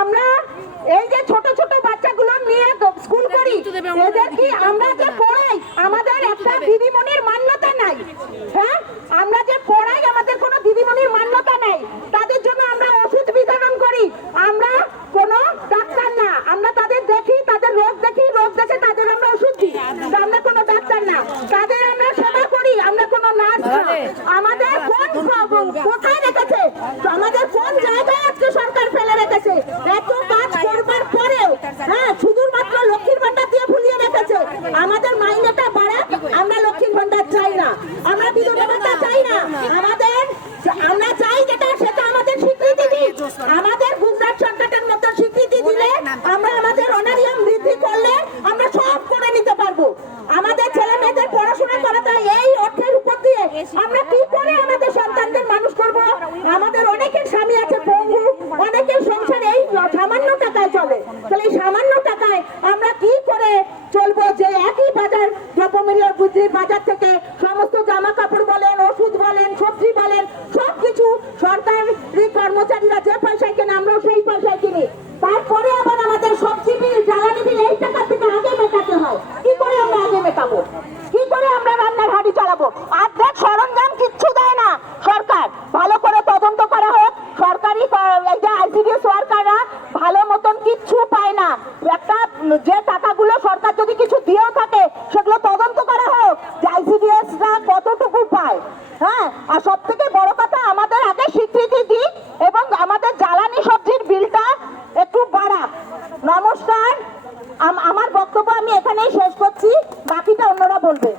আমরা এই যে ছোট ছোট বাচ্চাগুলো নিয়ে স্কুল করি, এদের কি আমরা যে পড়াই আমাদের একটা দিদিমণির মান্যতা নাই? হ্যাঁ, আমরা যে পড়াই আমাদের কোনো দিদিমণির মান্যতা নাই। তাদের জন্য আমরা ওষুধ বিতরণ করি, আমরা কোনো ডাক্তার না। আমরা তাদের দেখি, তাদের রোগ দেখি, রোগ দেখে তাদের আমরা ওষুধ দিই, আমরা কোনো ডাক্তার না। তাদের আমরা সেবা করি, আমরা কোনো নার্স না। আমাদের কোন কোথায় রেখেছে, আমাদের কোন জায়গায় আজকে সরকার ফেলে রেখেছে? এত কাজ করবার পরেও হ্যাঁ শুধুমাত্র লক্ষ্মীর ভান্ডার দিয়ে ভুলিয়ে রেখেছে। আমাদের মাইনেটা বাড়াক, আমরা লক্ষ্মীর ভান্ডার চাই না, আমরা বিধবা ভাতা চাই না। আমরা চাই যেটা সেটা আমাদের স্বীকৃতি দিই। আমাদের গুজরাট সরকারের মতো স্বীকৃতি দিলে আমরা আমাদের অনারিয়াম বৃদ্ধি করলে আমরা সব করে নিতে পারবো। আমাদের ছেলে মেয়েদের পড়াশোনা করাতে এই অর্থের উপর দিয়ে আমরা কি করে আমাদের সন্তানদের মানুষ করব? আমাদের অনেকের স্বামী আছে পঙ্গু, অনেকের সংসার এই সামান্য টাকায় চলে। তাহলে এই সামান্য টাকায় আমরা কি করে চলবো? যে একই বাজার দ্রব্যমূল্য বৃদ্ধির বাজার থেকে সমস্ত জামা কাপড় বলেন, ওষুধ বলেন, সবজি বলেন, সবকিছু সরকারি কর্মচারীরা যে পয়সায় কেনে আমরাও সেই পয়সায় কিনি। তারপরে আবার আমাদের সবজি বিল, জ্বালানি বিল এই টাকা থেকে আগে মেটাতে হয়। কি করে আমরা আগে মেটাবো? কি করে আমরা রান্নার হাঁড়ি চালাবো? অর্ধেক সরঞ্জাম কিচ্ছু দেয় না সরকার। ভালো করে তদন্ত করা হোক। সরকারি এই যে আইসিডিএস ওয়ার্কাররা ভালো মতন কিচ্ছু পায় না। একটা যে টাকাগুলো সরকার যদি কিছু দিয়েও থাকে সেগুলো তদন্ত করা হোক যে আইসিডিএসরা কতটুকু পায়। হ্যাঁ, আর সব থেকে বড় কথা আমাদের আগে স্বীকৃতি দিক এবং আমাদের জ্বালানি সবজির বিলটা একটু বাড়াক। নমস্কার, আমার বক্তব্য আমি এখানেই শেষ করছি, বাকিটা অন্যরা বলবে।